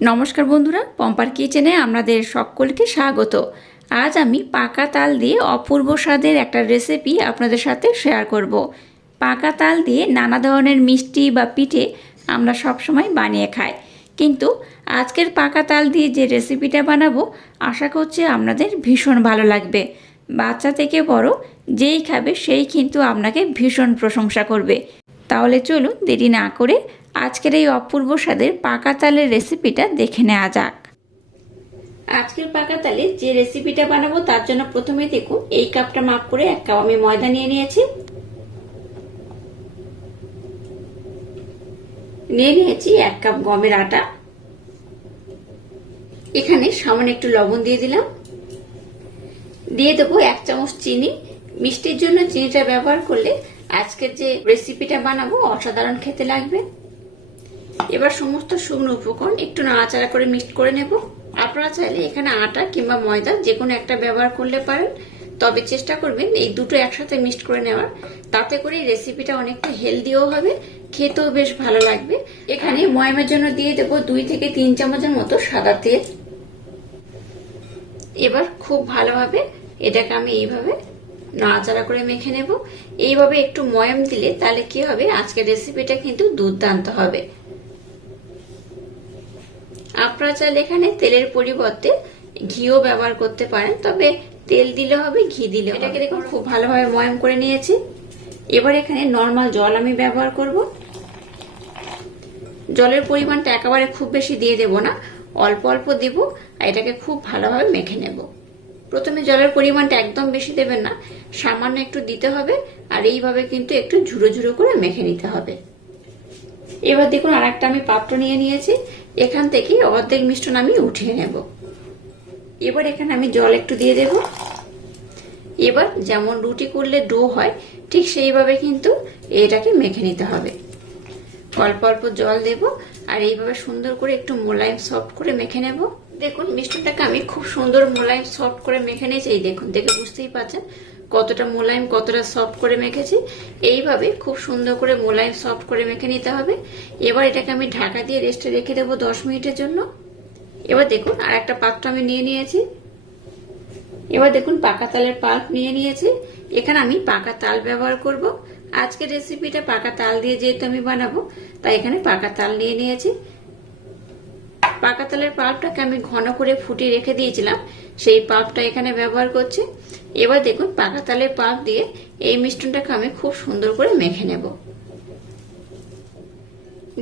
নমস্কার বন্ধুরা, পম্পার কিচেনে আপনাদের সকলকে স্বাগত। আজ আমি পাকা তাল দিয়ে অপূর্ব স্বাদের একটা রেসিপি আপনাদের সাথে শেয়ার করব। পাকা তাল দিয়ে নানা ধরনের মিষ্টি বা পিঠে আমরা সবসময় বানিয়ে খাই। কিন্তু আজকের পাকা তাল দিয়ে যে রেসিপিটা বানাবো, আশা করছি আপনাদের ভীষণ ভালো লাগবে। বাচ্চা থেকে বড়, যেই খাবে সেই কিন্তু আপনাকে ভীষণ প্রশংসা করবে। তাহলে চলুন দেরি না করে আজকের এই অপূর্ব স্বাদের পাকা তালের রেসিপিটা দেখে নেওয়া যাক। আজকের পাকা তালে যে রেসিপিটা বানাবো তার জন্য প্রথমে দেখুন, এই কাপটা মাপ করে এক কাপ আমি ময়দা নিয়ে নিয়েছি। নিয়ে নিয়েছি এক কাপ গমের আটা। এখানে সামান্য একটু লবণ দিয়ে দিলাম। দিয়ে দেবো এক চামচ চিনি। মিষ্টির জন্য চিনিটা ব্যবহার করলে আজকের যে রেসিপিটা বানাবো অসাধারণ খেতে লাগবে। এবার সমস্ত শুকনো উপকরণ একটু নাড়াচাড়া করে মিক্সড করে নেব। আপনারা চাইলে এখানে আটা কিংবা ময়দা যে কোনো একটা ব্যবহার করলে পারেন। তবে চেষ্টা করবেন এই দুটো একসাথে মিক্সড করে নেওয়ার। তাতে করে রেসিপিটা অনেকটা হেলদিও হবে, খেতেও বেশ ভালো লাগবে। এখানে ময়ামের জন্য দিয়ে দেবো দুই থেকে তিন চামচের মতো সাদা তেল। এবার খুব ভালোভাবে এটাকে আমি এইভাবে নাড়াচাড়া করে মেখে নেব। এইভাবে একটু ময়াম দিলে তাহলে কি হবে? আজকের রেসিপিটা কিন্তু দুর্দান্ত হবে। আপনারা চাইলে এখানে তেলের পরিবর্তে ঘিও ব্যবহার করতে পারেন, তবে তেল দিলে হবে, ঘি দিলে এটাকে দেখুন, খুব ভালোভাবে ময়াম করে নিয়েছি। এবার এখানে নর্মাল জল আমি ব্যবহার করব। জলের পরিমাণটা একেবারে খুব বেশি দিয়ে দেব না, অল্প অল্প দেব, আর এটাকে খুব ভালোভাবে মেখে নেব। প্রথমে জলের পরিমাণটা একদম বেশি দেবেন না, সামান্য একটু দিতে হবে, আর এইভাবে কিন্তু একটু ঝুড়ো ঝুড়ো করে মেখে নিতে হবে। এবার দেখুন আর একটা আমি পাত্র নিয়ে নিয়েছি। এখান থেকে অর্ধেক মিশ্রণ আমি উঠিয়ে নেব। এবার এখানে আমি জল একটু দিয়ে দেব। এবার যেমন রুটি করলে ডো হয়, ঠিক সেইভাবে কিন্তু এটাকে মেখে নিতে হবে। অল্প অল্প জল দেব আর এইভাবে সুন্দর করে একটু মোলায়েম সফট করে মেখে নেব। দেখুন মিষ্টিটাকে আমি খুব সুন্দর মোলায়েম সফট করে মেখে নিয়েছি। এই দেখুন, দেখে বুঝতেই পারছেন। কতটা মোলায়েম, কতটা সফট করে মেখেছি, এইভাবে খুব সুন্দর করে মোলায়েম সফট করে মেখে নিতে হবে। এবার এটাকে আমি ঢাকা দিয়ে রেস্টে রেখে দেবো দশ মিনিটের জন্য। এবার দেখুন আর একটা পাত্র আমি নিয়ে নিয়েছি। এবার দেখুন, পাকা তালের পাল্প নিয়ে নিয়েছি। এখানে আমি পাকা তাল ব্যবহার করব। আজকের রেসিপিটা পাকা তাল দিয়ে যেহেতু আমি বানাবো, তাই এখানে পাকা তাল নিয়ে নিয়েছি। পাকা তালের পাল্পটাকে আমি ঘন করে ফুটিয়ে রেখে দিয়েছিলাম। সেই পাল্পটা এখানে ব্যবহার করছি। এবার দেখুন পাকা তালের পাল্প দিয়ে এই মিষ্টনটাকে আমি খুব সুন্দর করে মেখে নেব।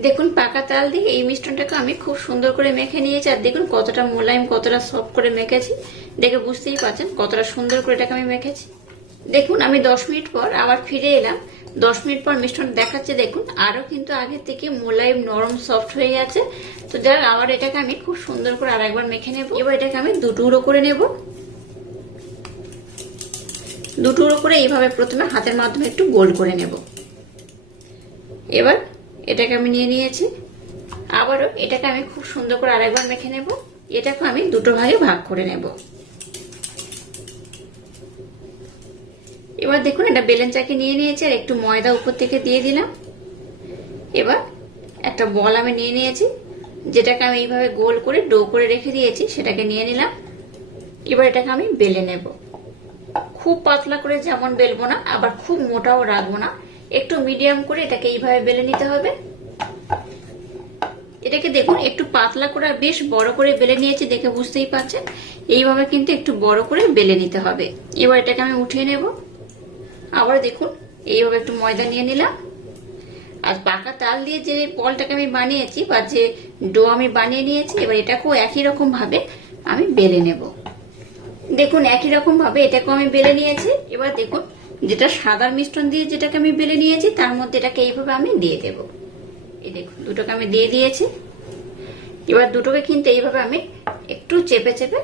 দেখুন পাকা তাল দিয়ে এই মিষ্টনটাকে আমি খুব সুন্দর করে মেখে নিয়েছি, আর দেখুন কতটা মোলায়েম, কতটা সফট করে মেখেছি। দেখে বুঝতেই পারছেন কতটা সুন্দর করে এটাকে আমি মেখেছি। দেখুন আমি দশ মিনিট পর আবার ফিরে এলাম। দশ মিনিট পর মিষ্টন দেখাচ্ছে, দেখুন আরও কিন্তু আগের থেকে মোলায়েম নরম সফট হয়ে গেছে। তো যাক, আবার এটাকে আমি খুব সুন্দর করে আর একবার মেখে নেব। এবার এটাকে আমি দুটুকরো করে নেব। দুটুকরো করে এইভাবে প্রথমে হাতের মাধ্যমে একটু গোল করে নেব। এবার এটাকে আমি নিয়ে নিয়েছি। আবারও এটাকে আমি খুব সুন্দর করে আরেকবার মেখে নেব। এটাকে আমি দুটো ভাগে ভাগ করে নেব। এবার দেখুন এটা বেলেন চাকি নিয়ে নিয়েছি আর একটু ময়দা উপর থেকে দিয়ে দিলাম। এবার একটা বল আমি নিয়ে নিয়েছি, যেটাকে আমি এইভাবে গোল করে ডো করে রেখে দিয়েছি, সেটাকে নিয়ে নিলাম। এবার এটাকে আমি বেলে নেব। খুব পাতলা করে যেমন বেলবো না, আবার খুব মোটাও রাখব না। একটু মিডিয়াম করে এটাকে এইভাবে বেলে নিতে হবে। এটাকে দেখুন, একটু পাতলা করে বেশ বড় করে বেলে নিয়েছি দেখে বুঝতেই পারছেন। এইভাবে কিন্তু একটু বড় করে বেলে নিতে হবে। এবার এটাকে আমি উঠিয়ে নেব। আবার দেখুন, এইভাবে একটু ময়দা নিয়ে নিলাম। আর পাকা তাল দিয়ে যে বলটাকে আমি বানিয়েছি বা যে ডো আমি বানিয়ে নিয়েছি, এবার এটাকেও একই রকম ভাবে আমি বেলে নেব। দেখুন, একই রকম ভাবে এটাকেও আমি বেলে নিয়েছি। এবার দেখুন, যেটা সাদার মিশ্রণ দিয়ে যেটাকে আমি বেলে নিয়েছি, তার মধ্যে এটাকে এইভাবে আমি দিয়ে দেব। এই দেখুন, দুটোকে আমি দিয়ে দিয়েছি। এবার দুটোকে কিন্তু এইভাবে আমি একটু চেপে চেপে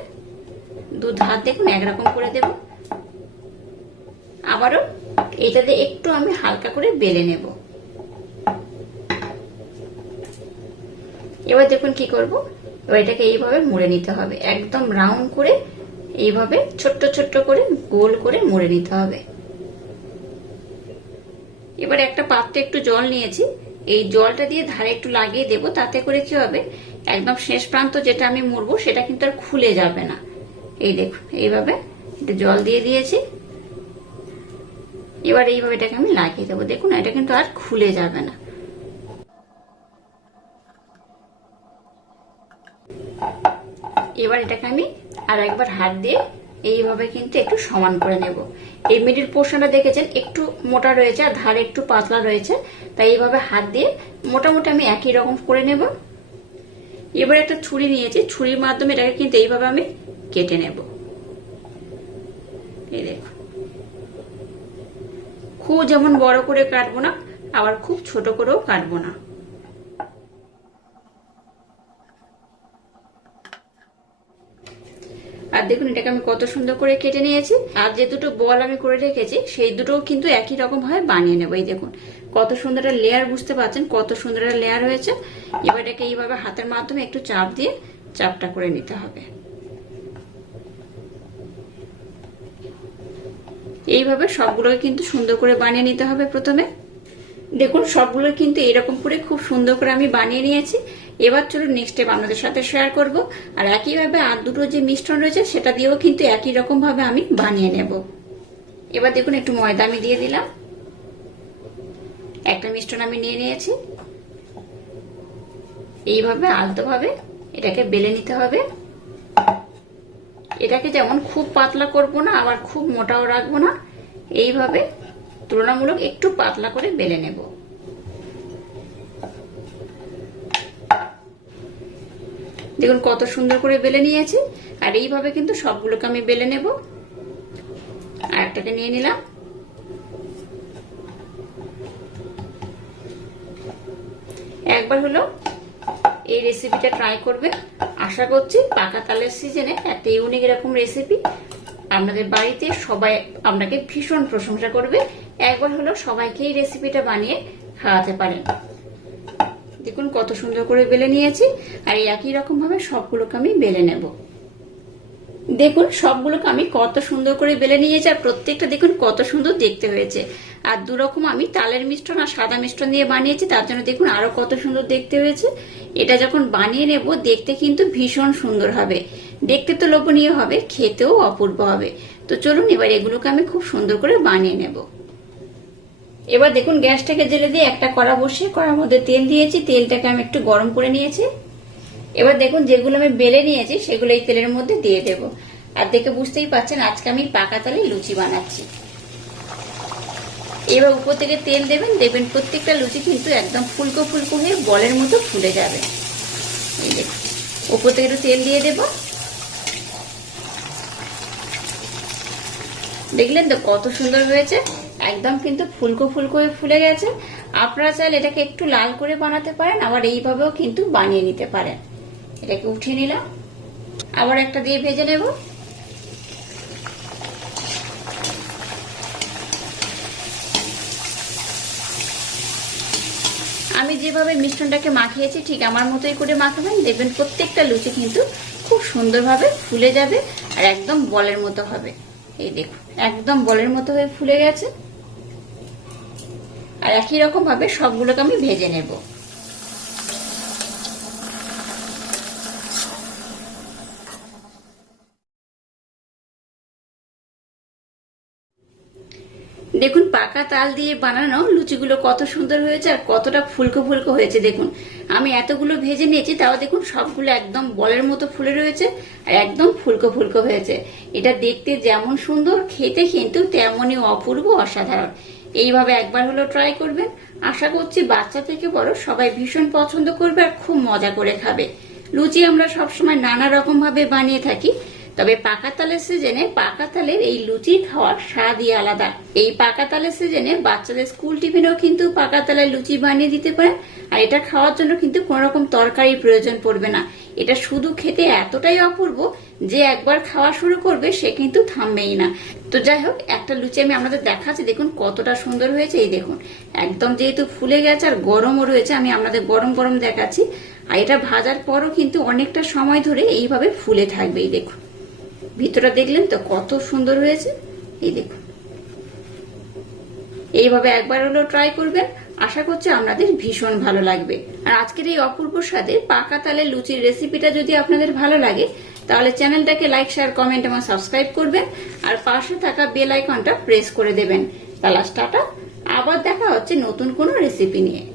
দু ধার দেখুন, একরকম করে দেব। আবারও এটাতে একটু আমি হালকা করে বেলে নেব। এবার দেখুন কি করব? এবার এটাকে এইভাবে মুড়ে নিতে হবে, একদম রাউন্ড করে এইভাবে ছোট্ট ছোট্ট করে গোল করে মুড়ে নিতে হবে। এবার একটা পাত্রে একটু জল নিয়েছি। এই জলটা দিয়ে ধারে একটু লাগিয়ে দেব, তাতে করে কি হবে, একদম শেষ প্রান্ত যেটা আমি মুড়বো সেটা কিন্তু আর খুলে যাবে না। এই দেখুন, এইভাবে একটু জল দিয়ে দিয়েছি। এবার এইভাবে এটাকে আমি লাগিয়ে দেবো। দেখুন, এটা কিন্তু আর খুলে যাবে না। এবার এটাকে আমি আর একবার হাত দিয়ে এইভাবে কিন্তু একটু সমান করে নেব। এই মিডিল পোর্শনটা দেখেছেন, একটু মোটা রয়েছে আর ধারে একটু পাতলা রয়েছে। তাই এইভাবে হাত দিয়ে মোটামুটি আমি একই রকম করে নেব। এবার একটা ছুরি নিয়েছি, ছুরির মাধ্যমে এটাকে কিন্তু এইভাবে আমি কেটে নেব। এই দেখো খুব যেমন বড় করে কাটবো না, আবার খুব ছোট করেও কাটবো না। আর দেখুন, এটাকে আমি কত সুন্দর করে কেটে নিয়েছি। আর যে দুটো বল আমি করে রেখেছি, সেই দুটো কিন্তু একই রকম ভাবে বানিয়ে নেব। এই দেখুন, কত সুন্দর লেয়ার বুঝতে পারছেন কত সুন্দর লেয়ার হয়েছে। এবার এটাকে এইভাবে হাতের মাধ্যমে একটু চাপ দিয়ে চাপটা করে নিতে হবে। এইভাবে সবগুলোকে কিন্তু সুন্দর করে বানিয়ে নিতে হবে প্রথমে। দেখুন, সবগুলো কিন্তু এরকম করে খুব সুন্দর করে আমি বানিয়ে নিয়েছি। এবার চলুন নেক্সট স্টেপ আপনাদের সাথে শেয়ার করব। আর একইভাবে আর দুটো যে মিশ্রণ রয়েছে, সেটা দিয়েও কিন্তু একই রকম ভাবে আমি বানিয়ে নেব। এবার দেখুন, একটু ময়দা আমি দিয়ে দিলাম। একটা মিশ্রণ আমি নিয়ে নিয়েছি। এইভাবে আলতোভাবে এটাকে বেলে নিতে হবে। এটাকে যেমন খুব পাতলা করব না, আবার খুব মোটাও রাখব না, এইভাবে তুলনামূলক একটু পাতলা করে বেলে নেব। দেখুন কত সুন্দর করে বেলে নিয়েছি। আর এইভাবে কিন্তু সবগুলোকে আমি বেলে নেব। আর একটাকে নিয়ে নিলাম। একবার হলো এই রেসিপিটা ট্রাই করবে। আশা করছি পাকা তালের সিজনে একটা ইউনিক এরকম রেসিপি আপনাদের বাড়িতে সবাই আপনাকে ভীষণ প্রশংসা করবে। একবার হলো সবাইকে এই রেসিপিটা বানিয়ে খাওয়াতে পারেন। দেখুন কত সুন্দর করে বেলে নিয়েছি, আর এই একই রকম ভাবে সবগুলোকে আমি বেলে নেব। দেখুন সবগুলোকে আমি কত সুন্দর করে বেলে নিয়েছি, আর প্রত্যেকটা দেখুন কত সুন্দর দেখতে হয়েছে। আর দু রকম আমি তালের মিশ্রণ আর সাদা মিশ্রণ দিয়ে বানিয়েছি, তার জন্য দেখুন আরও কত সুন্দর দেখতে হয়েছে। এটা যখন বানিয়ে নেব, দেখতে কিন্তু ভীষণ সুন্দর হবে। দেখতে তো লোভনীয় হবে, খেতেও অপূর্ব হবে। তো চলুন এবার এগুলোকে আমি খুব সুন্দর করে বানিয়ে নেব। এবার দেখুন গ্যাসটাকে জেলে দিয়ে একটা কড়া বসিয়ে, কড়ার মধ্যে তেল দিয়েছি, তেলটাকে আমি একটু গরম করে নিয়েছি। এবার দেখুন যেগুলো আমি বেলে নিয়েছি, সেগুলো এই তেলের মধ্যে দিয়ে দেব। আর দেখে বুঝতেই পাচ্ছেন, আজকে আমি পাকা তালে লুচি বানাচ্ছি। এবার উপর থেকে তেল দেবেন দেবেন প্রত্যেকটা লুচি কিন্তু একদম ফুলকো ফুলকো হয়ে বলের মতো ফুলে যাবে। উপর থেকে একটু তেল দিয়ে দেব। দেখলেন তো কত সুন্দর হয়েছে? একদম কিন্তু ফুলকো ফুলকো ফুলে গেছে। আপনারা চাইলে এটাকে একটু লাল করে বানাতে পারেন, আবার এইভাবেও কিন্তু বানিয়ে নিতে পারেন। এটাকে উঠিয়ে নিলাম। আবার একটা দিয়ে ভেজে নেব। আমি যেভাবে মিশ্রণটাকে মাখিয়েছি, ঠিক আমার মতোই করে মাখাবেন। দেখবেন প্রত্যেকটা লুচি কিন্তু খুব সুন্দরভাবে ফুলে যাবে আর একদম বলের মতো হবে। এই দেখুন, একদম বলের মতো হয়ে ফুলে গেছে। আর একই রকম ভাবে সবগুলোকে আমি ভেজে নেব। দেখুন, পাকা তাল দিয়ে বানানো লুচিগুলো কত সুন্দর হয়েছে আর কতটা ফুলকো ফুলকো হয়েছে। দেখুন, আমি এতগুলো ভেজে নিয়েছি, তাও দেখুন সবগুলো একদম বলের মতো ফুলে রয়েছে আর একদম ফুলকো ফুলকো হয়েছে। এটা দেখতে যেমন সুন্দর, খেতে কিন্তু তেমনই অপূর্ব, অসাধারণ। এইভাবে একবার হলো ট্রাই করবেন। আশা করছি বাচ্চা থেকে বড় সবাই ভীষণ পছন্দ করবে আর খুব মজা করে খাবে। লুচি আমরা সবসময় নানা রকম ভাবে বানিয়ে থাকি। তবে পাকা তালের সিজনে পাকা তালের এই লুচি খাওয়ার স্বাদই আলাদা। এই পাকা তালের সিজনে বাচ্চাদের স্কুল টিফিনেও কিন্তু পাকা তালের লুচি বানিয়ে দিতে পারেন, আর এটা খাওয়ার জন্য কিন্তু কোন রকম তরকারি প্রয়োজন পড়বে না। এটা শুধু খেতে এতটাই অপূর্ব যে একবার খাওয়া শুরু করবে সে কিন্তু থামবেই না। তো যাই হোক, একটা লুচি আমি আপনাদের দেখাচ্ছি, দেখুন কতটা সুন্দর হয়েছে, এই দেখুন। একদম যেহেতু ফুলে গেছে আর গরমও রয়েছে, আমি আপনাদের গরম গরম দেখাচ্ছি। আর এটা ভাজার পরও কিন্তু অনেকটা সময় ধরে এইভাবে ফুলে থাকবে, এই দেখুন। ভিতরটা দেখলেন তো কত সুন্দর হয়েছে। এই দেখুন। এইভাবে একবার হলো ট্রাই করবেন। আশা করছি আপনাদের ভীষণ ভালো লাগবে। আর আজকের এই অপূর্ব স্বাদের পাকা তালের লুচির রেসিপিটা যদি আপনাদের ভালো লাগে, তাহলে চ্যানেলটাকে লাইক শেয়ার কমেন্ট এবং সাবস্ক্রাইব করবেন। আর পাশে থাকা বেল আইকনটা প্রেস করে দেবেন। তাহলে টাটা। আবার দেখা হচ্ছে নতুন কোনো রেসিপি নিয়ে।